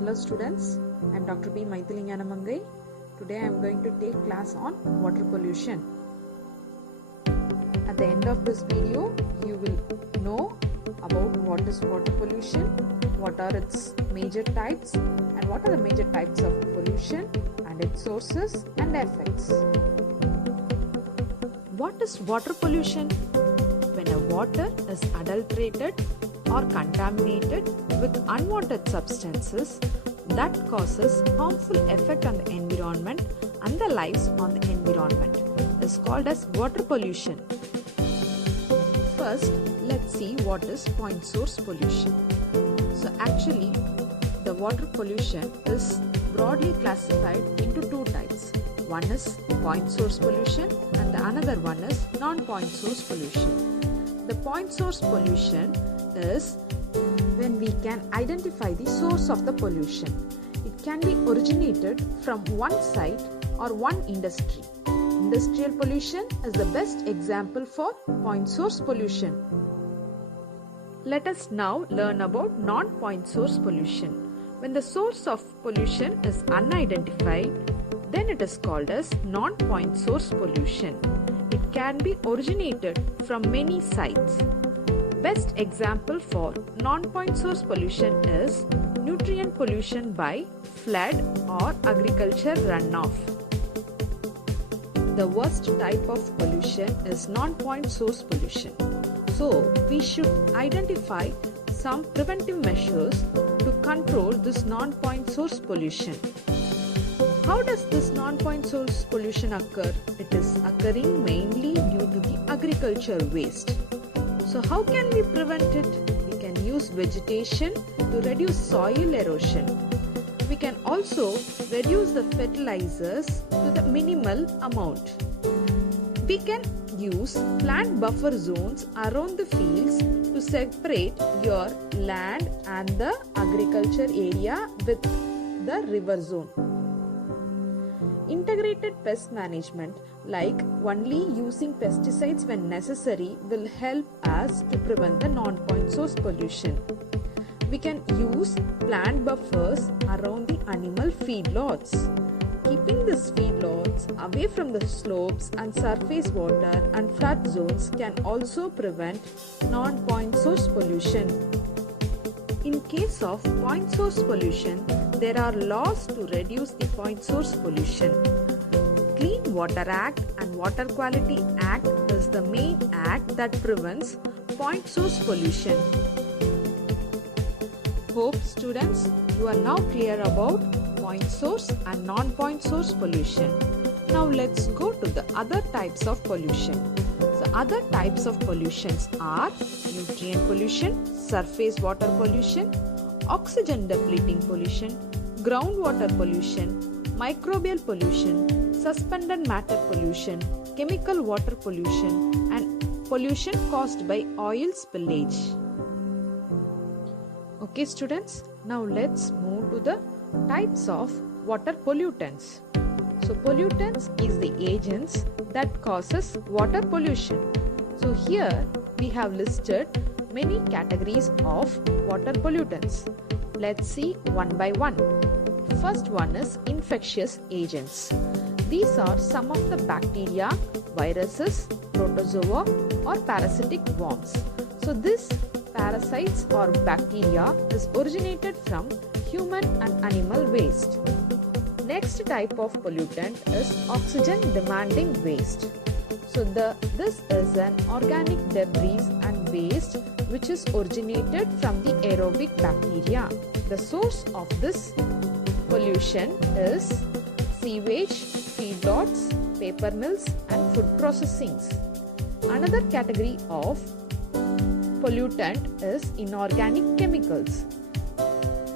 Hello students, I am Dr. B. Maithilinganamangai. Today I am going to take class on water pollution. At the end of this video, you will know about what is water pollution, what are its major types, and what are the major types of pollution and its sources and effects. What is water pollution? When a water is adulterated or contaminated with unwanted substances that causes harmful effect on the environment and the lives on the environment is called as water pollution. First, let's see what is point source pollution. So actually, the water pollution is broadly classified into two types. One is point source pollution and the another one is non-point source pollution. The point source pollution is when we can identify the source of the pollution. It can be originated from one site or one industry. Industrial pollution is the best example for point source pollution. Let us now learn about non-point source pollution. When the source of pollution is unidentified, then it is called as non-point source pollution. It can be originated from many sites. Best example for non-point source pollution is nutrient pollution by flood or agriculture runoff. The worst type of pollution is non-point source pollution. So, we should identify some preventive measures to control this non-point source pollution. How does this non-point source pollution occur? It is occurring mainly due to the agriculture waste. So how can we prevent it? We can use vegetation to reduce soil erosion. We can also reduce the fertilizers to the minimal amount. We can use plant buffer zones around the fields to separate your land and the agriculture area with the river zone. Integrated pest management, like only using pesticides when necessary, will help us to prevent the non-point source pollution. We can use plant buffers around the animal feedlots. Keeping these feedlots away from the slopes and surface water and flood zones can also prevent non-point source pollution. In case of point source pollution, there are laws to reduce the point source pollution. Clean Water Act and Water Quality Act is the main act that prevents point source pollution. Hope students, you are now clear about point source and non-point source pollution. Now let's go to the other types of pollution. The other types of pollutions are nutrient pollution, surface water pollution, oxygen depleting pollution, groundwater pollution, microbial pollution, suspended matter pollution, chemical water pollution, and pollution caused by oil spillage. Okay students, now let's move to the types of water pollutants. So pollutants is the agents that causes water pollution. So here we have listed many categories of water pollutants. Let's see one by one. First one is infectious agents. These are some of the bacteria, viruses, protozoa or parasitic worms. So this parasites or bacteria is originated from human and animal waste. Next type of pollutant is oxygen demanding waste. So this is an organic debris and waste which is originated from the aerobic bacteria. The source of this pollution is sewage, feedlots, paper mills and food processings. Another category of pollutant is inorganic chemicals.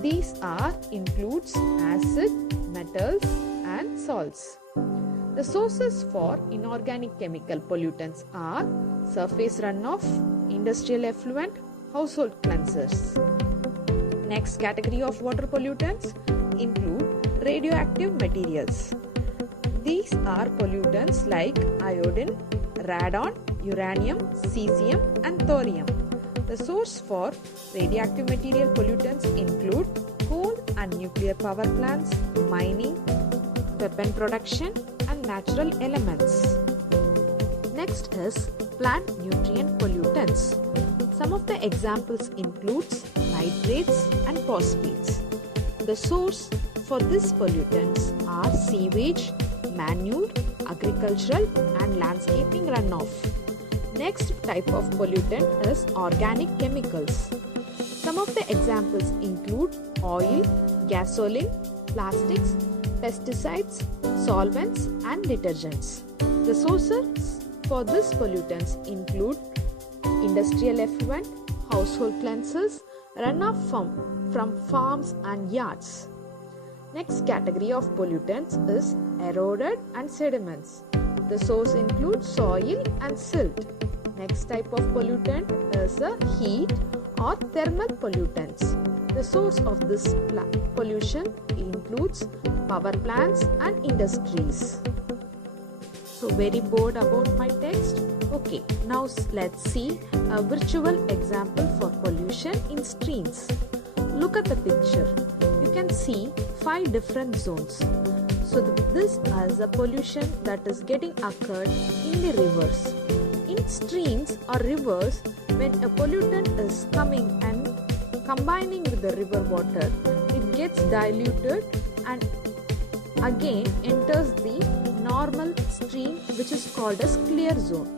These includes acid, metals and salts. The sources for inorganic chemical pollutants are surface runoff, industrial effluent, household cleansers. Next category of water pollutants include radioactive materials. These are pollutants like iodine, radon, uranium, cesium and thorium. The source for radioactive material pollutants include coal and nuclear power plants, mining, weapon production, and natural elements. Next is plant nutrient pollutants. Some of the examples includes nitrates and phosphates. The source for these pollutants are sewage, manure, agricultural and landscaping runoff. Next type of pollutant is organic chemicals. Some of the examples include oil, gasoline, plastics, pesticides, solvents and detergents. The sources for these pollutants include industrial effluent, household cleansers, runoff from farms and yards. Next category of pollutants is eroded and sediments. The source includes soil and silt. Next type of pollutant is a heat or thermal pollutants. The source of this pollution includes power plants and industries. So very bored about my text? Okay, now let's see a virtual example for pollution in streams. Look at the picture. You can see 5 different zones. So this is a pollution that is getting occurred in the rivers. In streams or rivers, when a pollutant is coming and combining with the river water, it gets diluted and again enters the normal stream, which is called as clear zone.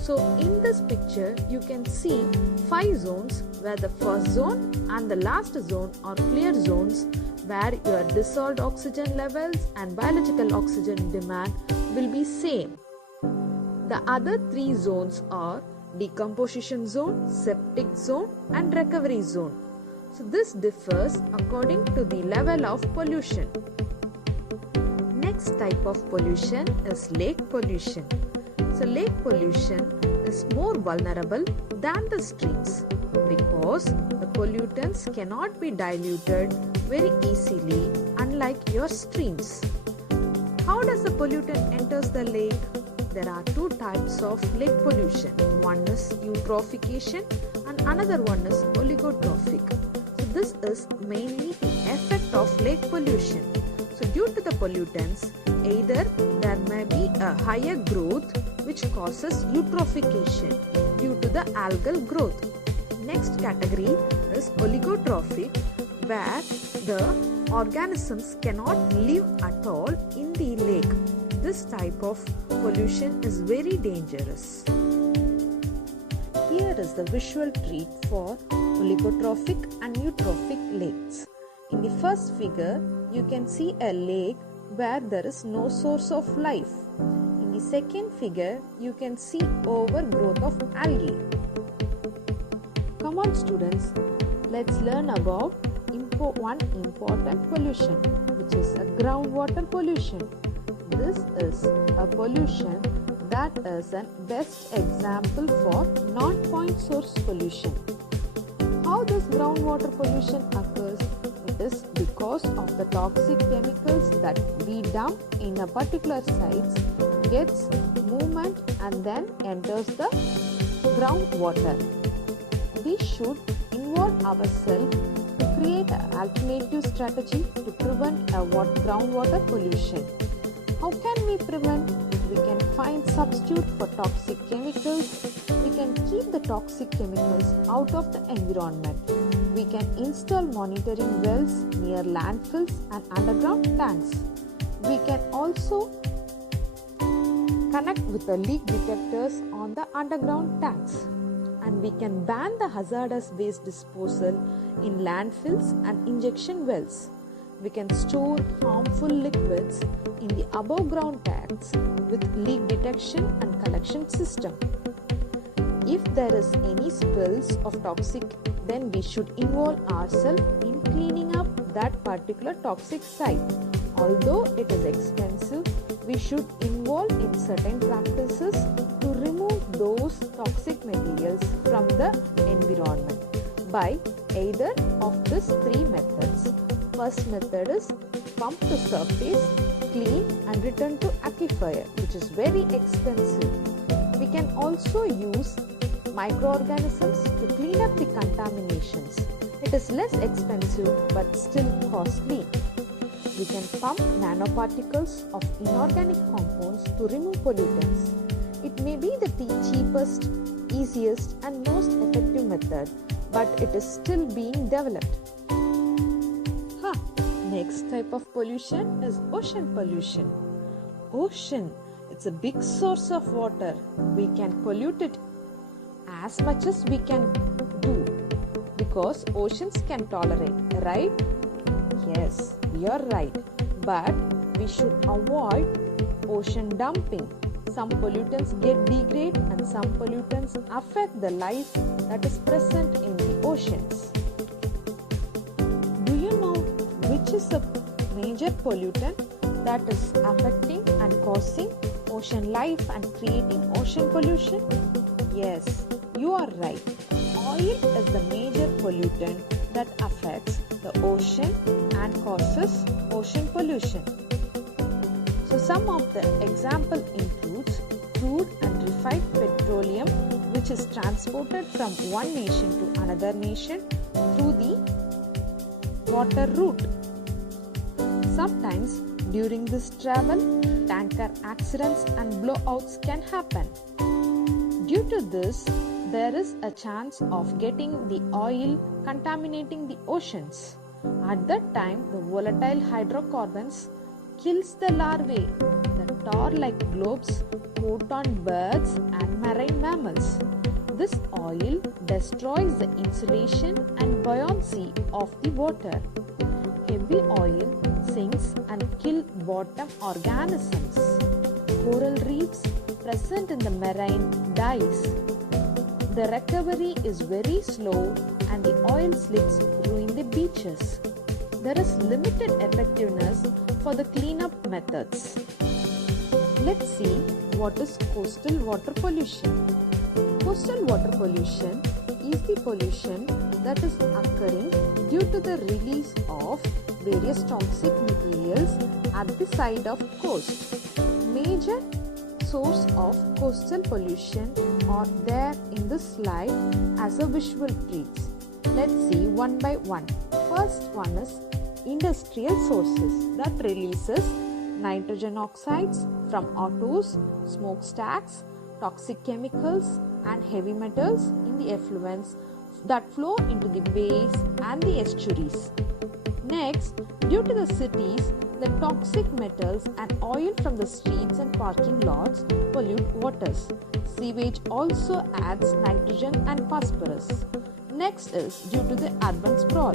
So in this picture you can see 5 zones, where the first zone and the last zone are clear zones, where your dissolved oxygen levels and biological oxygen demand will be same. The other 3 zones are decomposition zone, septic zone and recovery zone. So this differs according to the level of pollution. Next type of pollution is lake pollution. So lake pollution is more vulnerable than the streams because the pollutants cannot be diluted very easily, unlike your streams. How does the pollutant enters the lake? There are 2 types of lake pollution. One is eutrophication and another one is oligotrophic. So this is mainly the effect of lake pollution. So due to the pollutants, either there may be a higher growth which causes eutrophication due to the algal growth. Next category is oligotrophic, where the organisms cannot live at all in the lake. This type of pollution is very dangerous. Here is the visual treat for oligotrophic and eutrophic lakes. In the first figure, you can see a lake where there is no source of life. In the second figure, you can see overgrowth of algae. Come on students, let's learn about one important pollution, which is a groundwater pollution. This is a pollution that is a best example for non-point source pollution. How this groundwater pollution occurs? It is because of the toxic chemicals that we dump in a particular sites gets movement and then enters the groundwater. We should involve ourselves to create an alternative strategy to prevent a groundwater pollution. How can we prevent? We can find substitute for toxic chemicals. We can keep the toxic chemicals out of the environment. We can install monitoring wells near landfills and underground tanks. We can also connect with the leak detectors on the underground tanks. And we can ban the hazardous waste disposal in landfills and injection wells. We can store harmful liquids in the above ground tanks with leak detection and collection system. If there is any spills of toxic, then we should involve ourselves in cleaning up that particular toxic site. Although it is expensive, we should involve in certain practices to remove those toxic materials from the environment by either of these 3 methods. First method is pump to surface, clean and return to aquifer, which is very expensive. We can also use microorganisms to clean up the contaminations. It is less expensive but still costly. We can pump nanoparticles of inorganic compounds to remove pollutants. It may be the cheapest, easiest and most effective method, but it is still being developed. Next type of pollution is ocean pollution. Ocean, it's a big source of water. We can pollute it as much as we can do because oceans can tolerate, right? Yes, we are right. But we should avoid ocean dumping. Some pollutants get degraded and some pollutants affect the life that is present in the oceans. Do you know which is the major pollutant that is affecting and causing ocean life and creating ocean pollution? Yes, you are right. Oil is the major pollutant that affects the ocean and causes ocean pollution. So some of the example includes crude and refined petroleum, which is transported from one nation to another nation through the water route. Sometimes during this travel, tanker accidents and blowouts can happen. Due to this, there is a chance of getting the oil contaminating the oceans. At that time, the volatile hydrocarbons kills the larvae that tar like globes coat on birds and marine mammals. This oil destroys the insulation and buoyancy of the water. Heavy oil sinks and kills bottom organisms. Coral reefs present in the marine dies. The recovery is very slow and the oil slicks ruin the beaches. There is limited effectiveness for the cleanup methods. Let's see what is coastal water pollution. Coastal water pollution is the pollution that is occurring due to the release of various toxic materials at the side of coast. Major source of coastal pollution are there in this slide as a visual treats. Let's see one by one. First one is industrial sources that releases nitrogen oxides from autos, smokestacks, toxic chemicals and heavy metals in the effluents that flow into the bays and the estuaries. Next, due to the cities, the toxic metals and oil from the streets and parking lots pollute waters. Sewage also adds nitrogen and phosphorus. Next is due to the urban sprawl.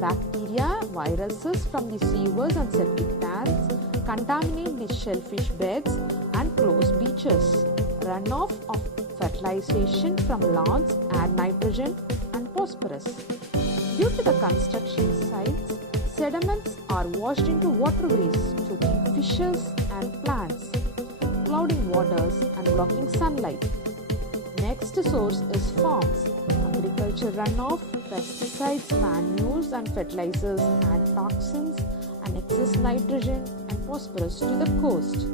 Bacteria, viruses from the sewers and septic tanks contaminate the shellfish beds and close beaches. Runoff of fertilization from lawns add nitrogen and phosphorus. Due to the construction sites, sediments are washed into waterways, choking fishes and plants, clouding waters and blocking sunlight. Next source is farms. Agriculture runoff, pesticides, manures and fertilizers add toxins and excess nitrogen and phosphorus to the coast.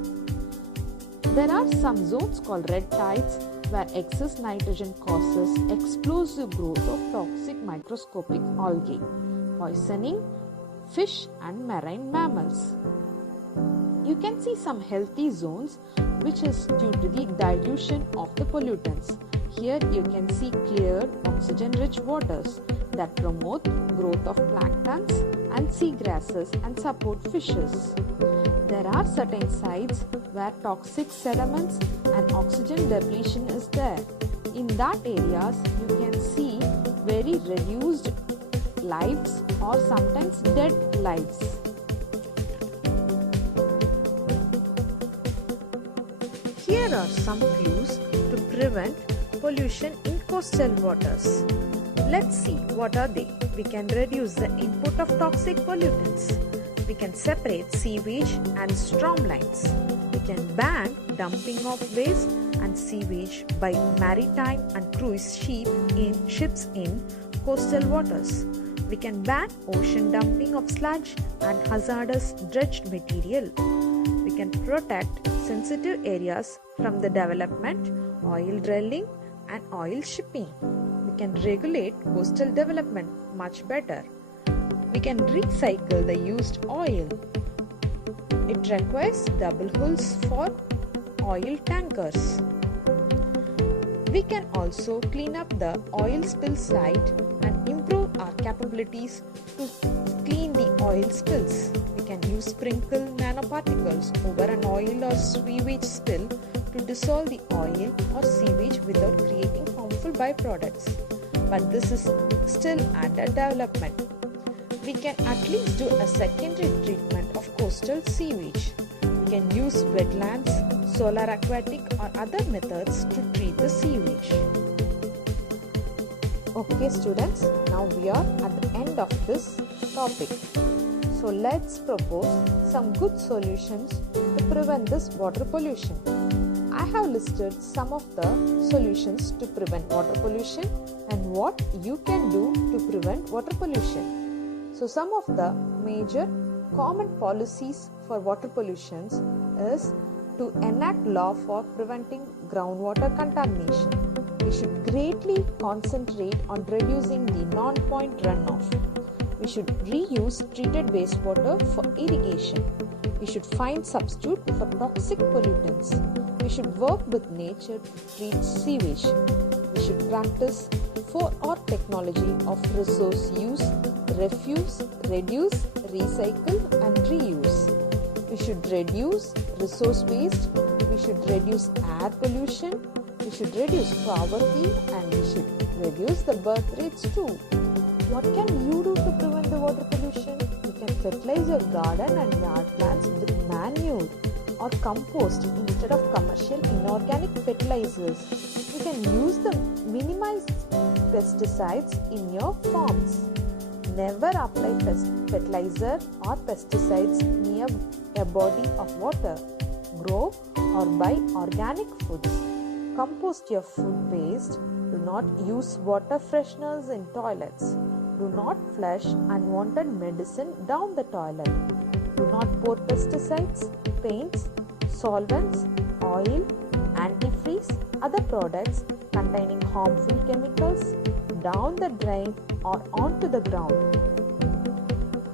There are some zones called red tides where excess nitrogen causes explosive growth of toxic microscopic algae, poisoning fish and marine mammals. You can see some healthy zones which is due to the dilution of the pollutants. Here you can see clear oxygen-rich waters that promote growth of planktons and seagrasses and support fishes. There are certain sites where toxic sediments and oxygen depletion is there. In that areas you can see very reduced lives or sometimes dead lives. Here are some clues to prevent pollution in coastal waters. Let's see what are they. We can reduce the input of toxic pollutants. We can separate sewage and storm lines. We can ban dumping of waste and sewage by maritime and cruise ships in coastal waters. We can ban ocean dumping of sludge and hazardous dredged material. We can protect sensitive areas from the development, oil drilling and oil shipping. We can regulate coastal development much better. We can recycle the used oil. It requires double hulls for oil tankers. We can also clean up the oil spill site and improve our capabilities to clean the oil spills. We can use sprinkle nanoparticles over an oil or sewage spill to dissolve the oil or sewage without creating harmful byproducts. But this is still under development. We can at least do a secondary treatment of coastal sewage. We can use wetlands, solar aquatic or other methods to treat the sewage. Okay students, now we are at the end of this topic. So let's propose some good solutions to prevent this water pollution. I have listed some of the solutions to prevent water pollution and what you can do to prevent water pollution. So some of the major common policies for water pollution is to enact law for preventing groundwater contamination. We should greatly concentrate on reducing the non-point runoff. We should reuse treated wastewater for irrigation. We should find substitute for toxic pollutants. We should work with nature to treat sewage. We should practice 4R technology of resource use, refuse, reduce, recycle and reuse. We should reduce resource waste. We should reduce air pollution. We should reduce poverty and we should reduce the birth rates too. What can you do to prevent the water pollution? You can fertilize your garden and yard plants with manure or compost instead of commercial inorganic fertilizers. You can use the minimized pesticides in your farms. Never apply fertilizer or pesticides near a body of water. Grow or buy organic foods. Compost your food waste. Do not use water fresheners in toilets. Do not flush unwanted medicine down the toilet. Do not pour pesticides, paints, solvents, oil, antifreeze, other products containing harmful chemicals down the drain or onto the ground.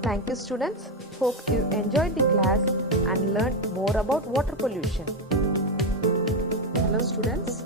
Thank you students. Hope you enjoyed the class and learned more about water pollution. Hello students.